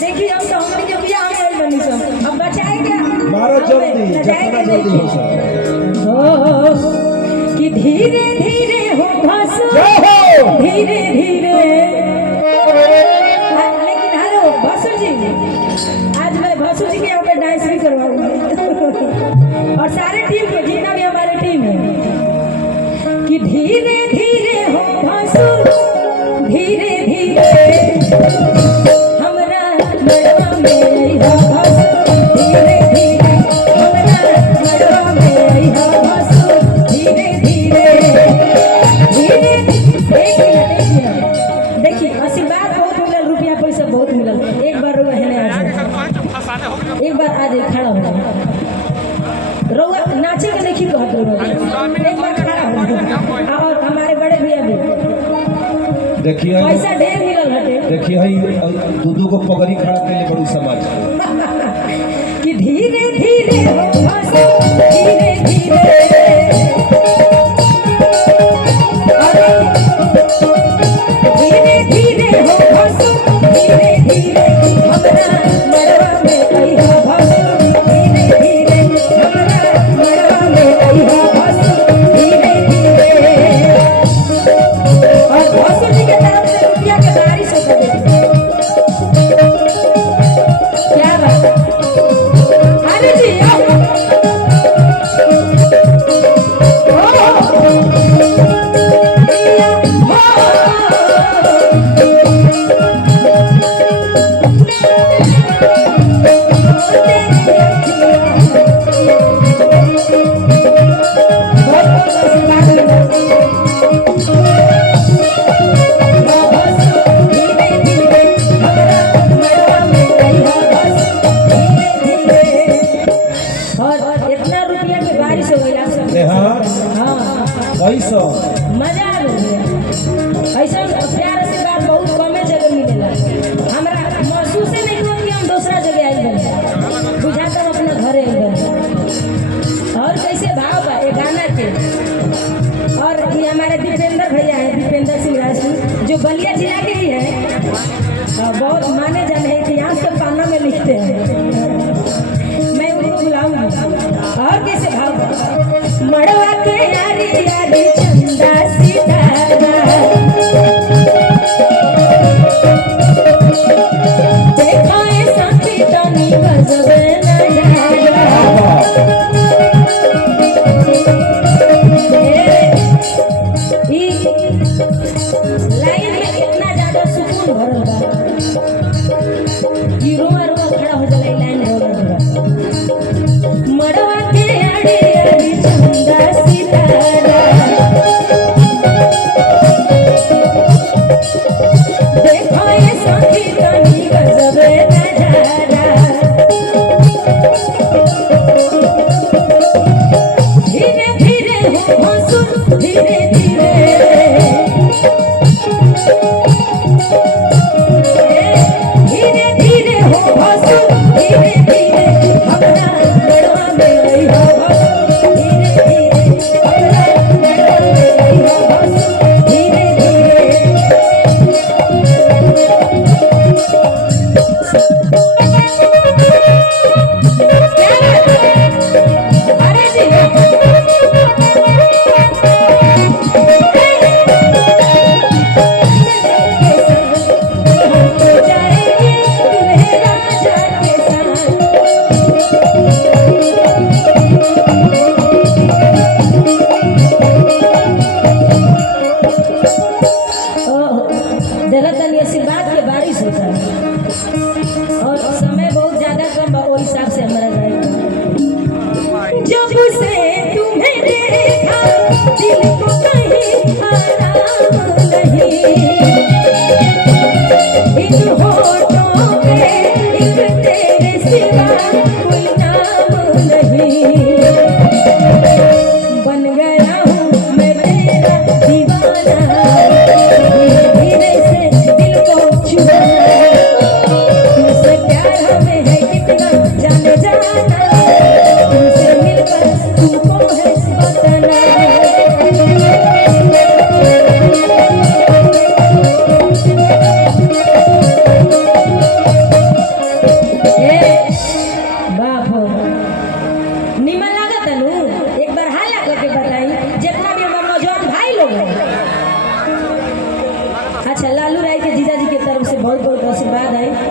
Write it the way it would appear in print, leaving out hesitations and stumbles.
देखिए हम तो हमने जो किया हम नहीं बनी सब अब बचाए क्या मारो जल्दी जितना जल्दी हो सके हो कि धीरे धीरे हो भासु धीरे धीरे लेकिन हेलो भासु जी आज मैं भासु जी के यहाँ पे डांस भी करवाऊंगी और सारे टीम को जितना भी हमारे टीम है कि धीरे धीरे हो भासु धीरे धीरे हमरा मड़वा में हो भासु धीरे धीरे हमरा मड़वा में हो भासु धीरे धीरे धीरे एक मिनट देखिए आशीर्वाद बहुत मिलल रुपया पैसा बहुत मिलल एक बार रुआ है आज एक बार आज खड़ा हो रउआ नाचे के देखी कहत रउआ एक बार खड़ा हो और हमारे बड़े भैया भी देखिए पैसा ढेर मिलल हटे देखिए हई दूधू को पगड़ी खड़ा के लिए बड़ी समाज कि धीरे धीरे हो भासु धीरे धीरे धीरे धीरे हो भासु धीरे धीरे हमरा मड़वा में आई हो भासु धीरे धीरे हमरा मड़वा में आई हो भासु धीरे धीरे और भासु जी के तरफ से रुपया के बारिश होता है क्या बात अरे जी आओ और इतना रुपया की बारिश हो गई आप सब हाँ पैसा मजा आ गया ऐसा प्यार से बात बहुत कमे जगह मिलेला हमरा महसूस नहीं हुआ कि हम दूसरा जगह आई बने बुझाता हम अपना घरे आई बने और कैसे भाव बा ये गाना के और ये हमारे दीपेंद्र भैया है दीपेंद्र सिंह राजपूत जो बलिया जिला के ही है बहुत माने जाने हैं इतिहास के पाना में लिखते हैं मैं उनको बुलाऊंगी और कैसे भाव बा मड़वा के यारी यारी चंदा सितारा देखो ये साथी तनी गजब नजारा लाइन में इतना ज्यादा सुकून भरल बा कि रोआ रोआ खड़ा हो जाला लाइन रोला मड़वा के यारी यारी चंदा सितारा देखो ये साथी तनी गजब नजारा धीरे धीरे हो भासु धीरे धीरे धीरे धीरे हो भासु धीरे धीरे हमरा मड़वा में आई हो भासु धीरे धीरे हमरा मड़वा में आई हो भासु धीरे धीरे अरे जी जगह तनी आशीर्वाद के बारिश होता है और समय बहुत बहुत बहुत आशीर्वाद है।